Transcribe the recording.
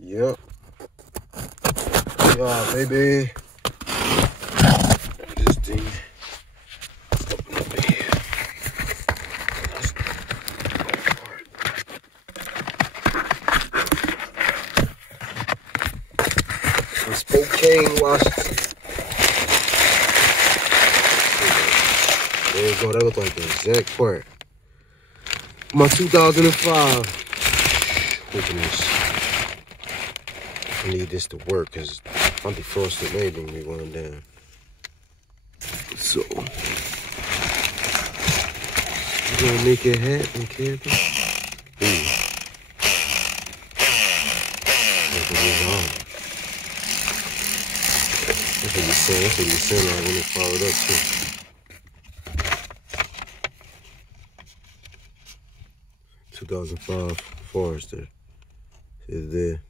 Yep. Yeah, baby. This thing. Open up here. From Spokane, Washington. There you go. That looks like the exact part. My 2005. Open this. I need this to work because I'm defrosted maybe when we going down. So you gonna make it happen, camping? That's what you saying. That's what you saying. I want to follow it up too. 2005 Forester is there.